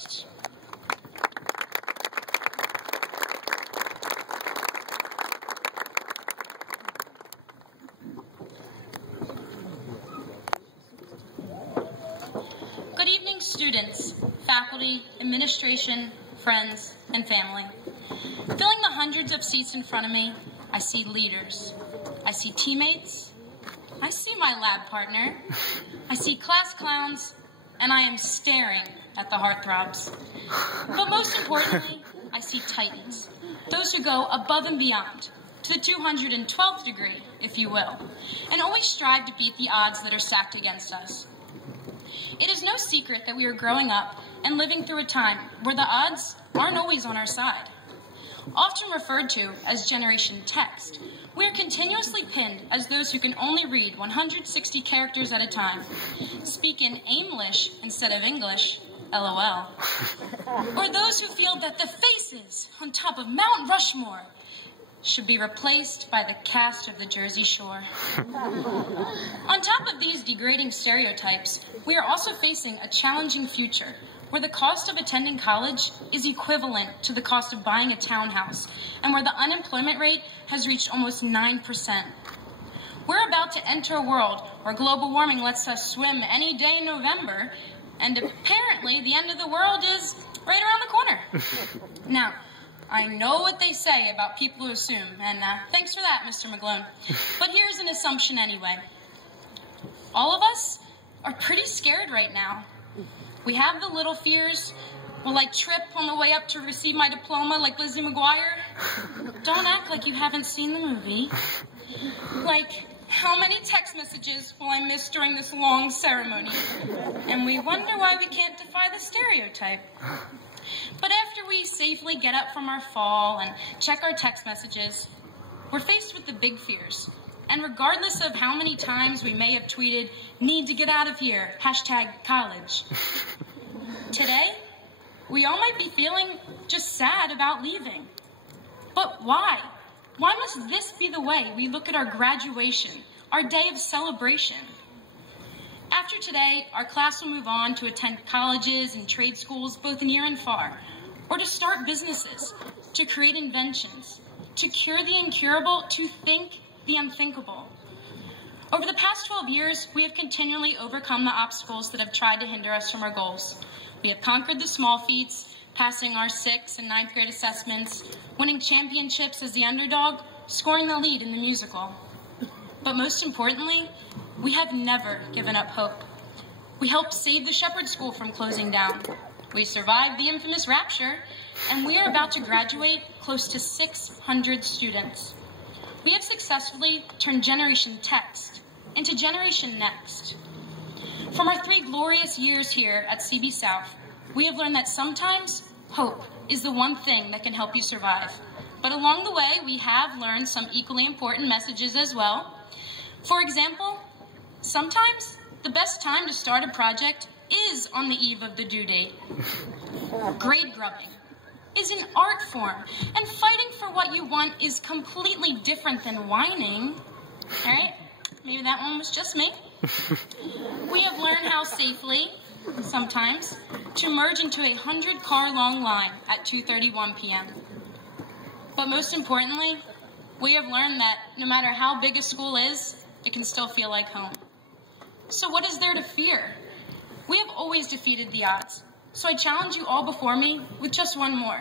tests. Good evening, students, faculty, administration, friends, and family. Filling the hundreds of seats in front of me, I see leaders. I see teammates. I see my lab partner. I see class clowns, and I am staring at the heartthrobs. But most importantly, I see titans, those who go above and beyond, to the 212th degree, if you will, and always strive to beat the odds that are stacked against us. It is no secret that we are growing up and living through a time where the odds aren't always on our side. Often referred to as Generation Text, we are continuously pinned as those who can only read 160 characters at a time, speak in Aimlish instead of English, LOL, or those who feel that the faces on top of Mount Rushmore should be replaced by the cast of the Jersey Shore. On top of these degrading stereotypes, we are also facing a challenging future where the cost of attending college is equivalent to the cost of buying a townhouse, and where the unemployment rate has reached almost 9%. We're about to enter a world where global warming lets us swim any day in November, and apparently the end of the world is right around the corner. Now, I know what they say about people who assume, and thanks for that, Mr. McGlone. But here's an assumption anyway. All of us are pretty scared right now. We have the little fears. Will I trip on the way up to receive my diploma like Lizzie McGuire? Don't act like you haven't seen the movie. Like, how many text messages will I miss during this long ceremony? And we wonder why we can't defy the stereotype. But after we safely get up from our fall and check our text messages, we're faced with the big fears. And regardless of how many times we may have tweeted, "Need to get out of here, #college." Today, we all might be feeling just sad about leaving. But why? Why must this be the way we look at our graduation, our day of celebration? After today, our class will move on to attend colleges and trade schools, both near and far, or to start businesses, to create inventions, to cure the incurable, to think the unthinkable. Over the past 12 years, we have continually overcome the obstacles that have tried to hinder us from our goals. We have conquered the small feats, passing our 6th and 9th grade assessments, winning championships as the underdog, scoring the lead in the musical. But most importantly, we have never given up hope. We helped save the Shepherd School from closing down. We survived the infamous rapture, and we are about to graduate close to 600 students. We have successfully turned Generation Text into Generation Next. From our 3 glorious years here at CB South, we have learned that sometimes hope is the one thing that can help you survive. But along the way, we have learned some equally important messages as well. For example, sometimes the best time to start a project is on the eve of the due date. Grade grubbing is an art form, and fighting for what you want is completely different than whining. All right, maybe that one was just me. We have learned how safely, sometimes, to merge into a 100-car-long line at 2:31 p.m. But most importantly, we have learned that no matter how big a school is, it can still feel like home. So what is there to fear? We have always defeated the odds. So I challenge you all before me with just one more.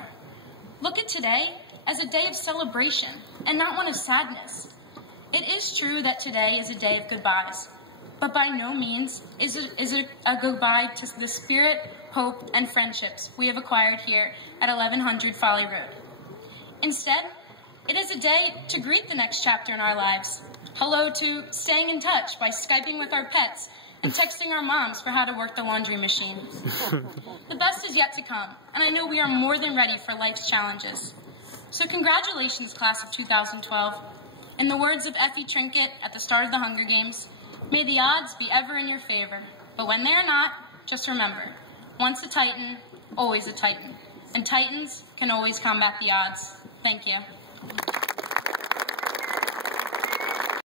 Look at today as a day of celebration and not one of sadness. It is true that today is a day of goodbyes, but by no means is it a goodbye to the spirit, hope, and friendships we have acquired here at 1100 Folly Road. Instead, it is a day to greet the next chapter in our lives. Hello to staying in touch by Skyping with our pets and texting our moms for how to work the laundry machine. The best is yet to come, and I know we are more than ready for life's challenges. So congratulations, class of 2012. In the words of Effie Trinket at the start of the Hunger Games, may the odds be ever in your favor, but when they are not, just remember, once a Titan, always a Titan, and Titans can always combat the odds. Thank you.